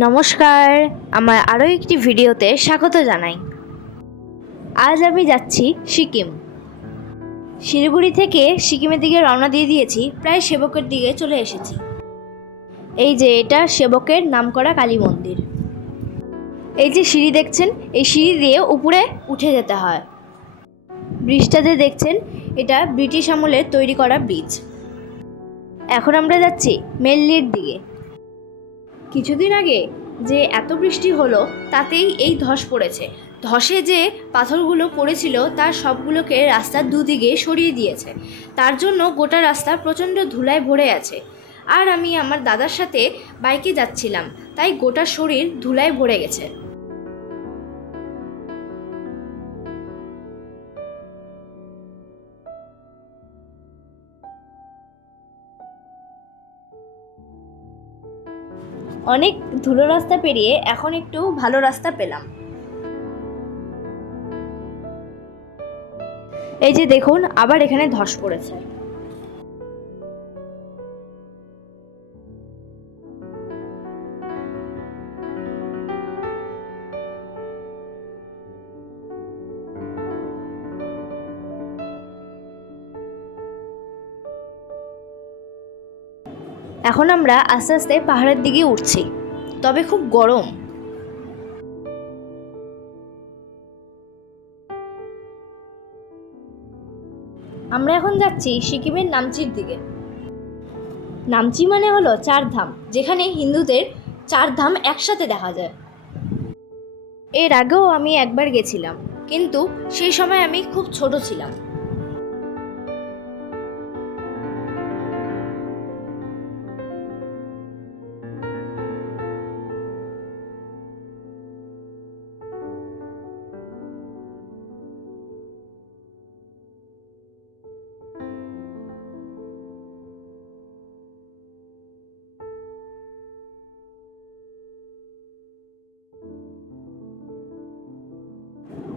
নমস্কার, আমার আরও একটি ভিডিওতে স্বাগত জানাই। আজ আমি যাচ্ছি সিকিম। শিলিগুড়ি থেকে সিকিমের দিকে রওনা দিয়ে দিয়েছি, প্রায় সেবকের দিকে চলে এসেছি। এই যে এটা সেবকের নামকরা কালী মন্দির। এই যে সিঁড়ি দেখছেন, এই সিঁড়ি দিয়ে উপরে উঠে যেতে হয়। ব্রিজটা যে দেখছেন, এটা ব্রিটিশ আমলের তৈরি করা ব্রিজ। এখন আমরা যাচ্ছি মেল্লির দিকে। কিছুদিন আগে যে এত বৃষ্টি হলো তাতেই এই ধস পড়েছে। ধসে যে পাথরগুলো পড়েছিল তার সবগুলোকে রাস্তার দুদিকে সরিয়ে দিয়েছে। তার জন্য গোটা রাস্তা প্রচণ্ড ধুলায় ভরে আছে। আর আমি আমার দাদার সাথে বাইকে যাচ্ছিলাম, তাই গোটা শরীর ধুলায় ভরে গেছে। অনেক ধুলো রাস্তা পেরিয়ে এখন একটু ভালো রাস্তা পেলাম। এই যে দেখুন, আবার এখানে ধস পড়েছে। এখন আমরা আস্তে আস্তে পাহাড়ের দিকে উঠছি, তবে খুব গরম। আমরা এখন যাচ্ছি সিকিমের নামচির দিকে। নামচি মানে হলো 4 ধাম, যেখানে হিন্দুদের 4 ধাম একসাথে দেখা যায়। এর আগেও আমি একবার গেছিলাম, কিন্তু সেই সময় আমি খুব ছোট ছিলাম।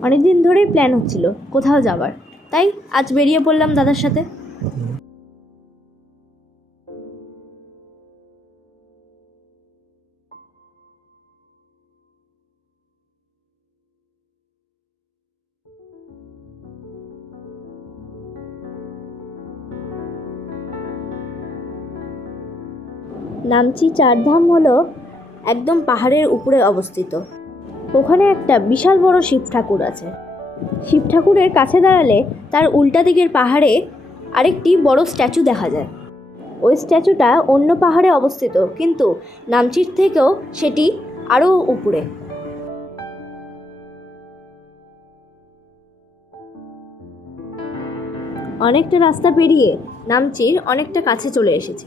অনেকদিন ধরেই প্ল্যান হচ্ছিল কোথাও যাবার, তাই আজ বেরিয়ে পড়লাম দাদার সাথে। নামচি 4 ধাম হলো একদম পাহাড়ের উপরে অবস্থিত। ওখানে একটা বিশাল বড় শিব ঠাকুর আছে। শিব ঠাকুরের কাছে দাঁড়ালে তার উল্টা দিকের পাহাড়ে আরেকটি বড় স্ট্যাচু দেখা যায়। ওই স্ট্যাচুটা অন্য পাহাড়ে অবস্থিত, কিন্তু নামচির থেকেও সেটি আরও উপরে। অনেকটা রাস্তা পেরিয়ে নামচির অনেকটা কাছে চলে এসেছি।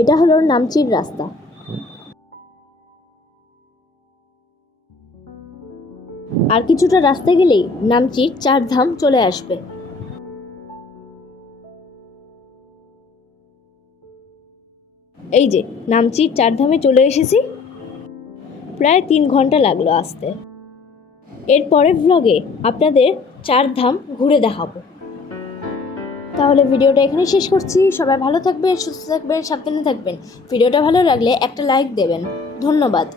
এটা হলো নামচির রাস্তা। আর কিছুটা রাস্তা গেলেই নামচির 4 ধাম চলে আসবে। এই যে নামচির 4 ধামে চলে এসেছি। প্রায় 3 ঘন্টা লাগলো আসতে। এর পরের ভ্লগে আপনাদের 4 ধাম ঘুরে দেখাবো। তাহলে ভিডিওটা এখানে শেষ করছি। সবাই ভালো থাকবেন, সুস্থ থাকবেন, সাবধানে থাকবেন। ভিডিওটা ভালো লাগলে একটা লাইক দেবেন। ধন্যবাদ।